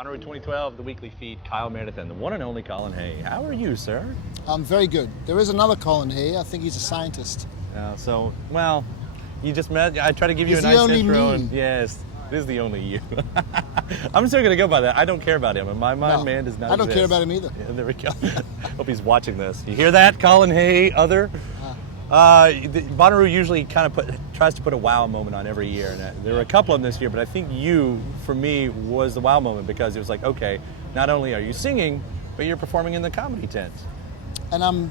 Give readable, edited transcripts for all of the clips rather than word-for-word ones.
Bonnaroo 2012, the weekly feed, Kyle Meredith and the one and only Colin Hay. How are you, sir? I'm very good. There is another Colin Hay. I think he's a scientist. Well, you just met. I try to give you He's a the nice only intro. me. And yes, it is the only you. I'm still going to go by that. I don't care about him. In my mind, No, man does not I don't exist. care about him either. Yeah, there we go. Hope he's watching this. You hear that, Colin Hay, other? Bonnaroo usually kind of tries to put a wow moment on every year, and there were a couple of them this year, but I think you, for me, was the wow moment because it was like, okay, not only are you singing, but you're performing in the comedy tent. And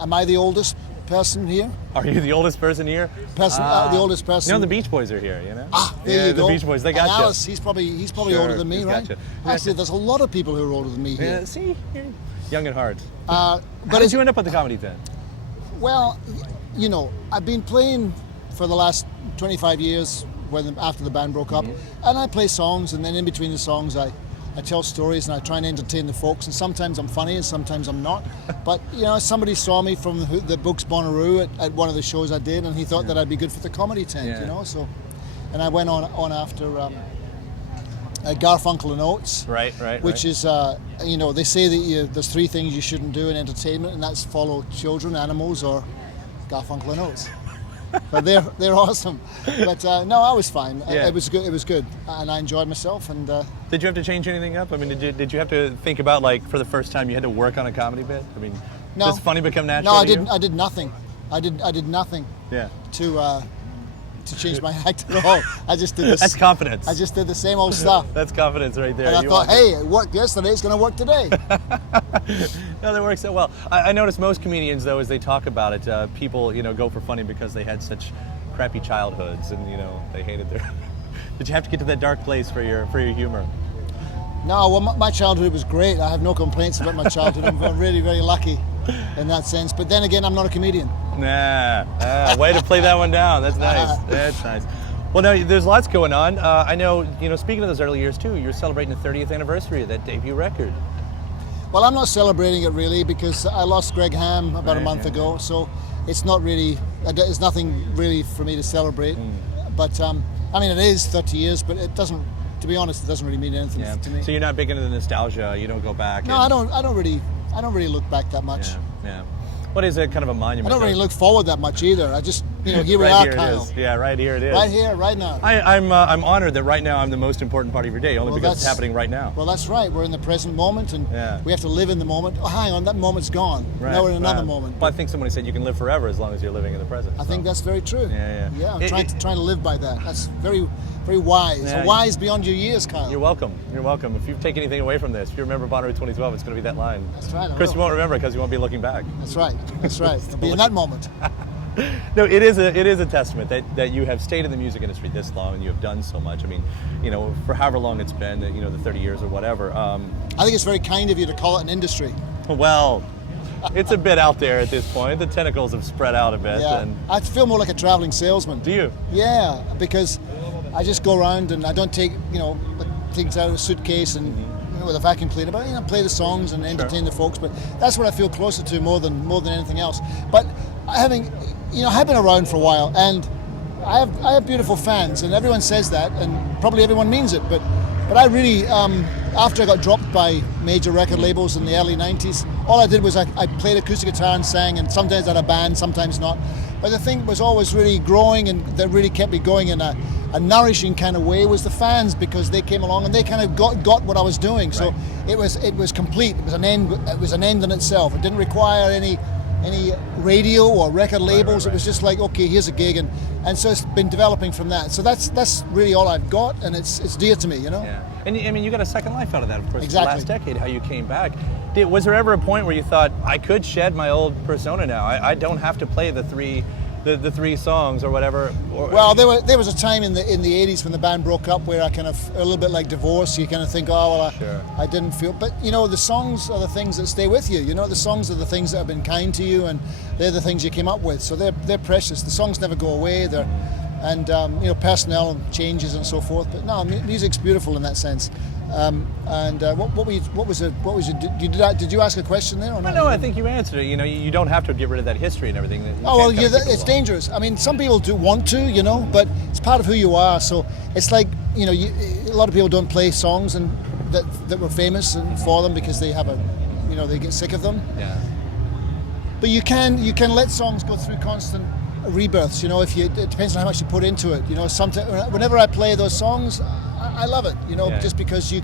am I the oldest person here? Are you the oldest person here? The oldest person. You know, the Beach Boys are here, you know? There you go. The Beach Boys, they got and you. Alice, he's probably Sure, older than me, he's right? got you. Actually, there's a lot of people who are older than me here. Yeah, see? You're young at heart. But How did you end up at the comedy tent? Well, you know, I've been playing for the last 25 years after the band broke up, and I play songs, and then in between the songs I tell stories and I try and entertain the folks, and sometimes I'm funny and sometimes I'm not. But, you know, somebody saw me from the books Bonnaroo at one of the shows I did, and he thought that I'd be good for the comedy tent, you know, so. And I went on after Garfunkel and Oates. Right. Which is, you know, they say that there's three things you shouldn't do in entertainment, and that's follow children, animals, or Garfunkel and Oates. But they're awesome. But no, I was fine. Yeah. It was good, and I enjoyed myself. And did you have to change anything up? I mean, did you have to think about, like, for the first time you had to work on a comedy bit? I mean, no, does funny become natural? No, I to didn't. You? I did nothing. I did nothing. Yeah. To change my act at all. I just did this. That's confidence. I just did the same old stuff. That's confidence right there. And I thought, hey, it worked yesterday. It's going to work today. No, that works so well. I notice most comedians, though, as they talk about it, people, you know, go for funny because they had such crappy childhoods, and, you know, they hated their. Did you have to get to that dark place for your humor? No, well, my childhood was great. I have no complaints about my childhood. I'm really, very lucky in that sense. But then again, I'm not a comedian. Nah, way to play that one down. That's nice. That's nice. Well, no, there's lots going on. I know, you know, speaking of those early years too, you're celebrating the 30th anniversary of that debut record. Well, I'm not celebrating it really because I lost Greg Ham about a month ago, so it's not really, there's nothing really for me to celebrate. But I mean, it is 30 years, but it doesn't. To be honest, it doesn't really mean anything to me. So you're not big into the nostalgia. You don't go back. No, I don't really look back that much. Yeah. What is it? Kind of a monument. I don't really look forward that much either. I just, you know, here we right are, here Kyle. It is. Yeah, right here it is. Right here, right now. I'm honored that right now I'm the most important part of your day, only because it's happening right now. Well, that's right. We're in the present moment, and we have to live in the moment. Oh, hang on, that moment's gone. Right, now we're in another moment. Well, I think somebody said you can live forever as long as you're living in the present. I think that's very true. Yeah. I'm trying to live by that. That's very, very wise. Yeah, wise beyond your years, Kyle. You're welcome. You're welcome. If you take anything away from this, if you remember Bonnaroo 2012, it's going to be that line. That's right. Chris, you won't remember because you won't be looking back. That's right. It'll be in that moment. No, it is a testament that you have stayed in the music industry this long and you have done so much. I mean, you know, for however long it's been, you know, the 30 years or whatever. I think it's very kind of you to call it an industry. Well, it's a bit out there at this point. The tentacles have spread out a bit. Yeah. And I feel more like a traveling salesman. do you? Yeah, because I just go around and I don't take, you know, things out of a suitcase and you know, with a vacuum cleaner, but you know, play the songs and entertain the folks. But that's what I feel closer to more than anything else. But I've been around for a while, and I have beautiful fans, and everyone says that, and probably everyone means it. But I really, after I got dropped by major record labels in the early '90s, all I did was I played acoustic guitar and sang, and sometimes I had a band, sometimes not. But the thing was always really growing, and that really kept me going in a nourishing kind of way was the fans, because they came along and they kind of got what I was doing. So it was complete. It was an end. It was an end in itself. It didn't require any radio or record labels. It was just like, okay, here's a gig, and so it's been developing from that. So that's really all I've got, and it's dear to me, you know. Yeah. And I mean, you got a second life out of that, of course. Exactly. The last decade, how you came back. Was there ever a point where you thought, I could shed my old persona now? I don't have to play the three songs or whatever. Well, there was a time in the 80s when the band broke up where I kind of, a little bit like divorce, you kind of think, oh, well, I didn't feel, but you know, the songs are the things that stay with you. You know, the songs are the things that have been kind to you, and they're the things you came up with. So they're precious. The songs never go away. And you know, personnel changes and so forth. But no, music's beautiful in that sense. Did you ask a question there or not? No, I think you answered it. You know, you don't have to get rid of that history and everything. It's dangerous. I mean, some people do want to, you know, but it's part of who you are. So it's like, you know, a lot of people don't play songs and that were famous and for them because they have they get sick of them. Yeah. But you can let songs go through constant rebirths. You know, it depends on how much you put into it. You know, sometimes whenever I play those songs, I love it. You know, just because they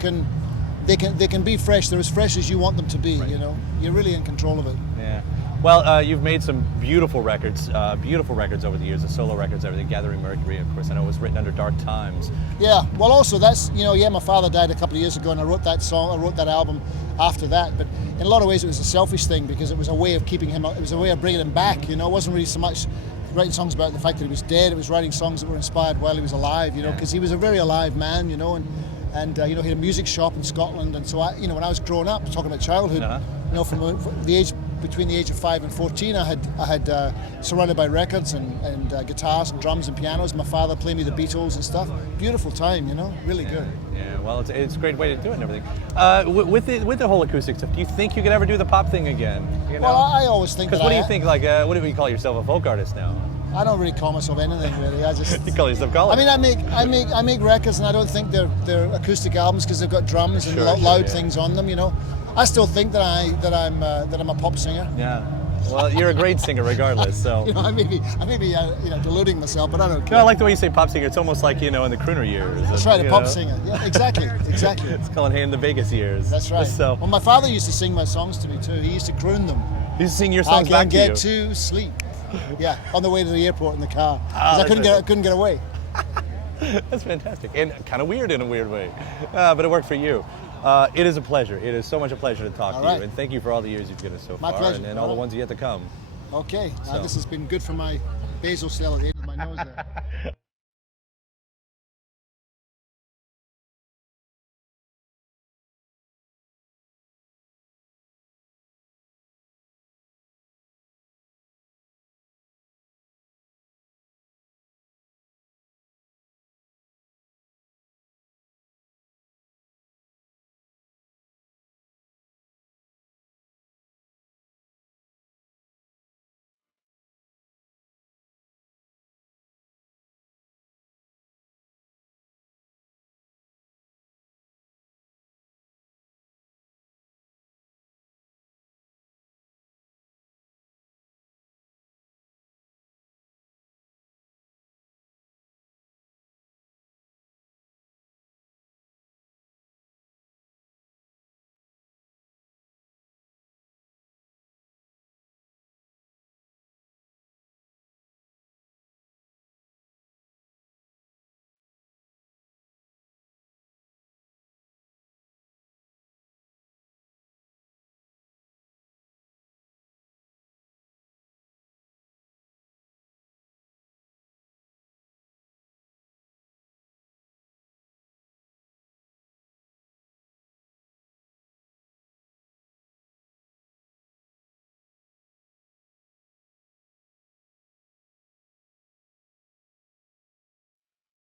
can be fresh. They're as fresh as you want them to be. Right. You know, you're really in control of it. Yeah. Well, you've made some beautiful records over the years, the solo records, everything. Gathering Mercury, of course, I know it was written under dark times. Yeah. Well, also that's my father died a couple of years ago, and I wrote that album after that. But in a lot of ways, it was a selfish thing because it was a way of keeping him. It was a way of bringing him back. You know, it wasn't really so much writing songs about the fact that he was dead. It was writing songs that were inspired while he was alive. You know, because he was a very alive man. You know, and he had a music shop in Scotland, and so when I was growing up, talking about childhood, you know, from the age between the age of 5 and 14, I had surrounded by records and guitars and drums and pianos. My father played me the Beatles and stuff. Beautiful time, you know, really good. Yeah, well, it's a great way to do it and everything. With the whole acoustic stuff, do you think you could ever do the pop thing again? You know? Well, I always think. Because what do you think? Like, what do you call yourself, a folk artist now? I don't really call myself anything really. I just you call yourself Colin. I mean, I make records, and I don't think they're acoustic albums because they've got drums and loud things on them. You know, I still think that I'm a pop singer. Yeah. Well, you're a great singer regardless. So you know, I may be deluding myself, but I don't care. No, I like the way you say pop singer. It's almost like in the crooner years. That's right, a pop singer. Yeah, exactly. It's Colin Hay in the Vegas years. That's right. So well, my father used to sing my songs to me too. He used to croon them. He used to sing your songs back to you. I can't get to sleep. Yeah, on the way to the airport in the car because I couldn't get away. That's fantastic and kind of weird in a weird way, but it worked for you. It is a pleasure. It is so much a pleasure to talk to you, and thank you for all the years you've given us so far, pleasure. and all the ones yet to come. Okay, this has been good for my basal cell at the end of my nose there.